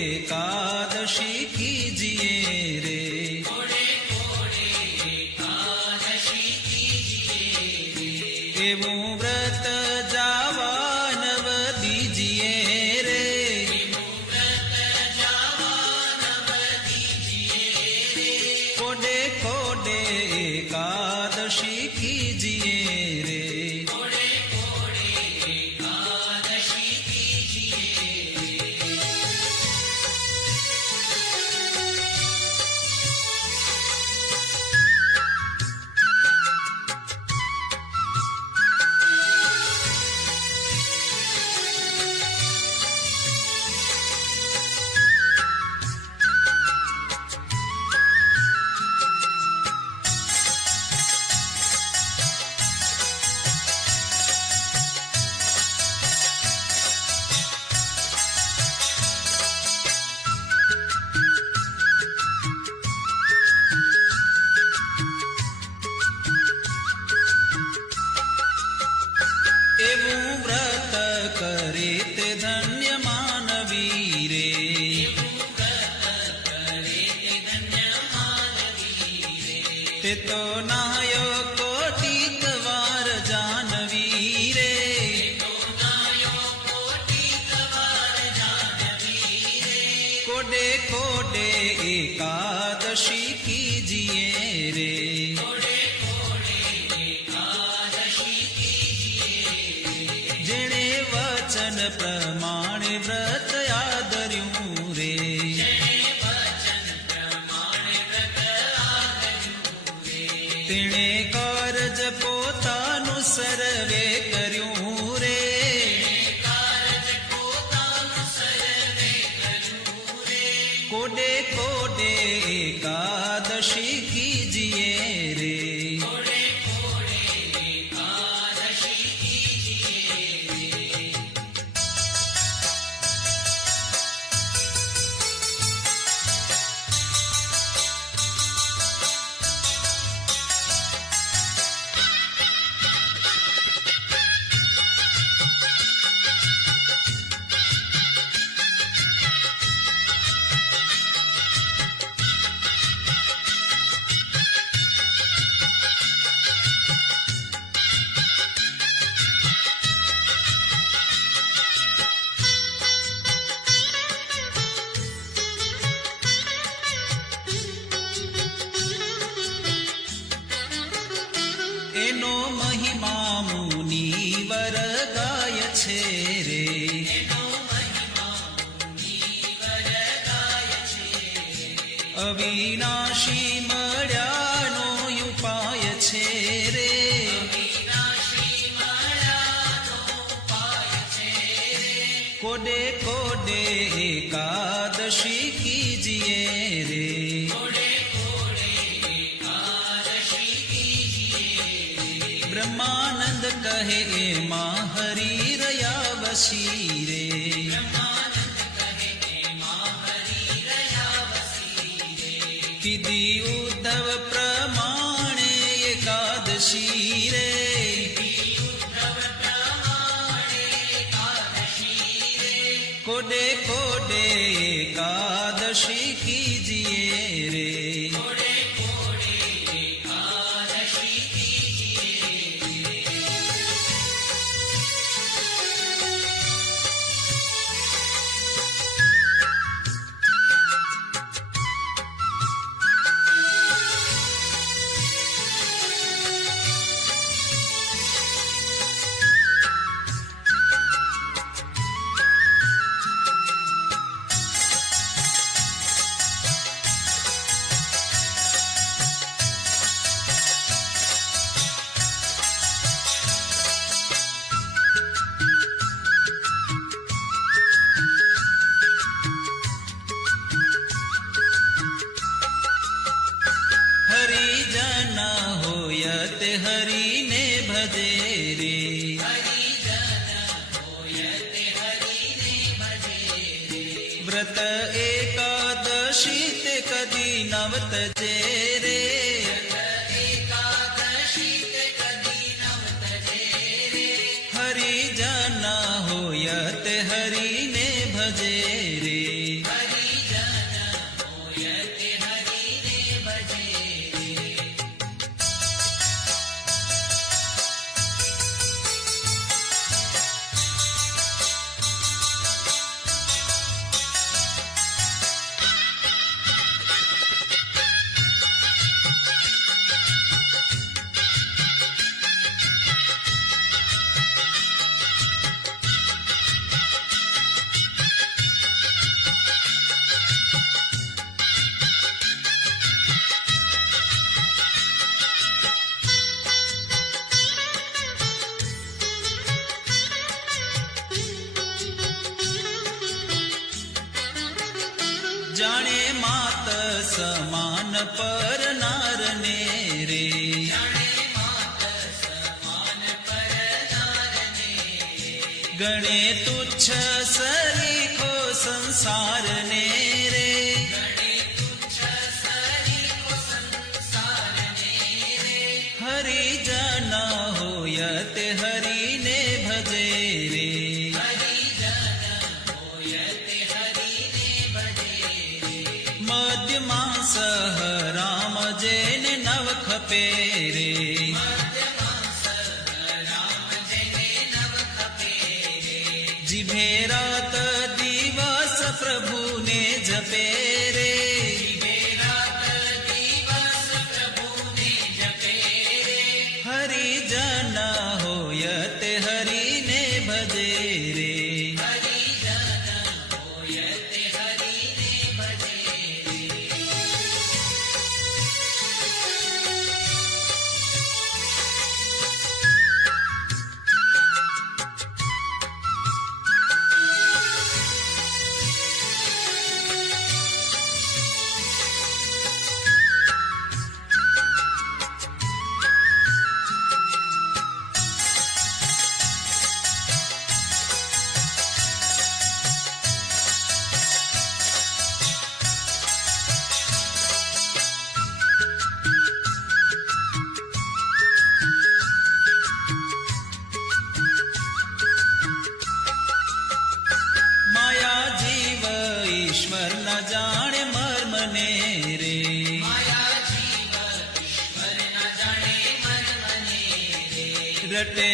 एकादशी कीजिए रे, कोडे कोडे एकादशी कीजिए रे, એવું વ્રત જાવા નવ દીજીએ રે, એવું વ્રત જાવા નવ દીજીએ રે, કોડે કોડે એકાદશી કીજીએ રે, કોડે કોડે એકાદશી कीजिए रे। એવું વ્રત કરે તે ધન્ય માનવી રે, એવું વ્રત કરે તે ધન્ય માનવી રે, તે તો નાયો કોટિક વાર જાનવી રે, તો નાયો કોટિક વાર જાનવી રે, કોડે કોડે એકાદશી કીજીએ રે, કોડે કોડે એકાદશી कीजिए रे, જેણે વચન પ્રમાણે વ્રત આદર્યું રે, જેણે વચન પ્રમાણે વ્રત આદર્યું રે, તેણે કારજ પોતાનું સર્વે કર્યું રે, કારજ પોતાનું સર્વે કર્યું રે, કોડે કોડે એકાદશી કીજીએ રે, કોડે કોડે એકાદશી कीजिए रे। એનો મહિમા મુનિવર ગાય છે રે, એનો મહિમા મુનિવર ગાય છે રે, અવિનાશી મળ્યાનો ઉપાય છે રે, વિનાશી મળ્યાનો ઉપાય છે રે, કોડે કોડે એકાદશી કીજીએ રે, કોડે કોડે એકાદશી कीजिए रे, બ્રહ્માનંદ કહે એમાં હરી રહ્યા વસી રે, બ્રહ્માનંદ કહે એમાં હરિ રહ્યા વસી રે, કીધી ઉદ્ધવ પ્રમાણે એકાદશી રે, ઉદ્ધવ પ્રમાણે એકાદશી રે, કોડે કોડે એકાદશી કીજીએ રે, કોડે કોડે એકાદશી कीजिए रे। તે હરિને ભજે રે. વ્રત એકાદશી તે કદી નવ તજે રે. હરિજન હોય તે હરિને ભજે રે. જાણે માત સમાન પર નારને રે. ગણે તુચ્છ સરીખો સંસારને રે. હરિજન હોય તે હરિને ભજે રે. મધ્યમાં સહ રામ જેને નવ ખપે રે. જીભે રાત દિવસ પ્રભુને જપે રે. હરિજન હોય તે હરિને ભજે રે. માયા જીવ ઈશ્વર ન જાણે મર્મને રે. રટે